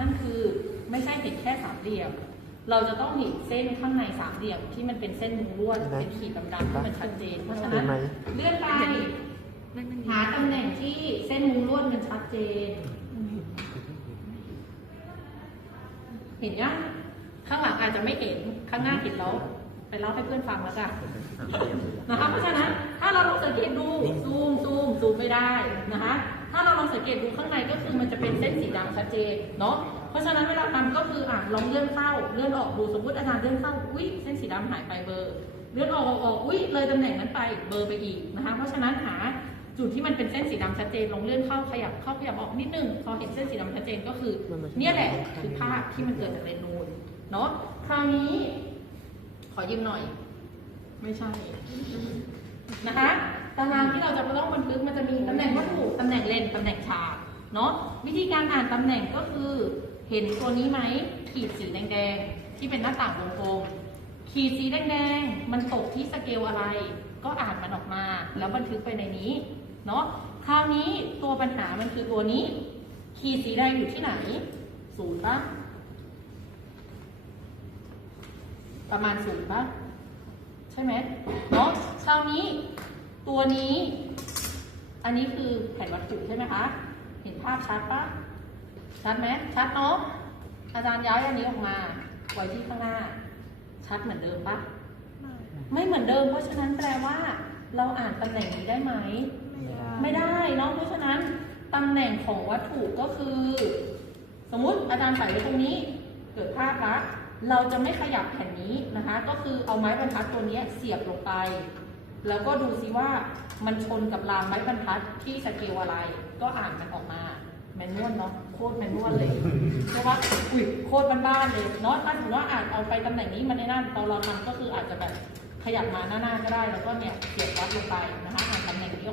นั่นคือไม่ใช่เห็นแค่สามเหลี่ยม เราจะต้องเห็นเส้นข้างในสามเหลี่ยมที่มันเป็นเส้นมุงลวดเห็นไหมเป็นขีดดำๆที่มันชัดเจน เพราะฉะเห็นั้นนไหมเลื่อนไปหาตำแหน่งที่เส้นมุงลวดมันชัดเจน เห็นยังข้างหลังอาจจะไม่เห็นข้างหน้าเห็นแล้วไปเล่าให้เพื่อนฟังแล้วกันนะคะเพราะฉะนั้นถ้าเราลองสังเกตดูซูมซูมซูมไม่ได้นะคะถ้าเราลองสังเกตดูข้างในก็คือมันจะ เป็นส้นสีดำชัดเจนเนาะเพราะฉะนั้นเวลาทำก็คืออะลองเลื่อนเข้าเลื่อนออกดูสมมติอาจารย์เลื่อนเข้าอุ้ยเส้นสีดำหายไปเบอร์เลื่อนออกออกอุ้ยเลยตำแหน่งนั้นไปเบอร์ไปอีกนะคะเพราะฉะนั้นหาจุดที่มันเป็นเส้นสีดำชัดเจนลองเลื่อนเข้าขยับเข้าขยับออกนิดนึงพอเห็นเส้นสีดำชัดเจนก็คือ เนี่ยแหละคือภาพที่มันเกิดจากเรนูนเนาะคราวนี้ ขอยืมหน่อย ไม่ใช่นะคะตารางที่เราจะต้องบันทึกมันจะมีตำแหน่งวัตถุตำแหน่งเลนตำแหน่งฉ เนาะวิธีการอ่านตำแหน่งก็คือ เห็นตัวนี้ไหมขีดสีแดงๆ ที่เป็นหน้าต่างวงกลมขีดสีแดงๆ มันตกที่สเกลอะไร ก็อ่านมันออกมา แล้วบันทึกไปในนี้เนาะคราวนี้ตัวปัญหามันคือตัวนี้ ขีดสีแดงอยู่ที่ไหนศูนย์ปะประมาณศูนย์ปะใช่ไหมเนาะคราวนี้ตัวนี้ อันนี้คือแผ่นวัตถุใช่ไหมคะ ภาพชัดปะชัดไหมชัดเนาะอาจารย์ย้ายอันนี้ออกมาไว้ที่ข้างหน้า ชัดเหมือนเดิมปะไม่เหมือนเดิม เพราะฉะนั้นแปลว่า เราอ่านตำแหน่งนี้ได้ไหม ไม่ได้เนาะเพราะฉะนั้นตำแหน่งของวัตถุก็คือ สมมุติอาจารย์ใส่ไว้ตรงนี้ เกิดภาพละเราจะไม่ขยับแผ่นนี้นะคะ ก็คือเอาไม้บรรทัดตัวเนี้ยเสียบลงไป แล้วก็ดูซิว่ามันชนกับรางไม้บรรทัดที่สเกลอะไร ก็อ่านมันออกมา แมนนวลเนาะโคตรแมนนวลเลยใช่ปะอุ้ยโคตรบ้านๆเลยเนาะถ้าถือว่าอ่านเอาไปตำแหน่งนี้มันในนั่นตอนเราทำก็คืออาจจะแบบขยับมาหน้าๆก็ได้ แล้วก็เนี่ยเสียบวัดลงไปนะคะอ่านตำแหน่งนี้